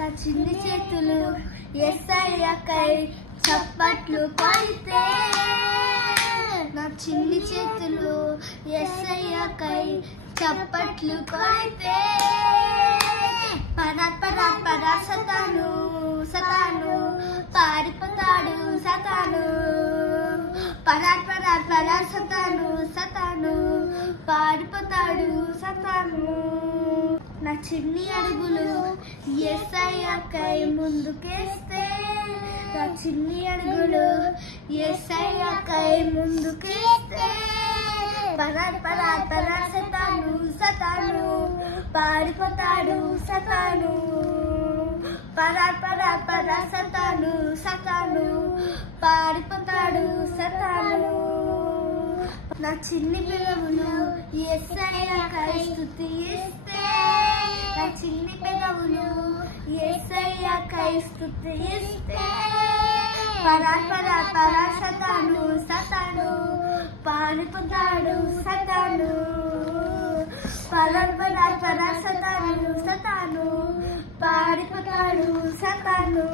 నా చిన్ని చేతులు యేసయ్యకై చప్పట్లు కొడితే, నా చిన్ని చేతులు యేసయ్యకై చప్పట్లు కొడితే, పరా పరా పరా సతాను సతాను పారిపోతాడు సతాను, పరా పరా పరా సతాను సతాను పారిపోతాడు సతాను. నా చిన్ని అడుగులు యేసయ్యకై ముందుకేస్తే, నా చిన్ని అడుగులు యేసయ్యకై ముందుకేస్తే, పరా పరా పరా సతాను సతాను పారిపోతాడు సతాను, పరా పరా పరా సతాను సతాను పారిపోతాడు సతాను. నా చిన్ని పెదవులు యేసయ్యకై స్తుతిస్తే, నా చిన్ని పెదవులు యేసయ్యకై స్తుతిస్తే, పరా పరా పరా సతాను సతాను పారిపోతాడు సతాను, పరా పరా పరా సతాను సతాను పారిపోతాడు సతాను.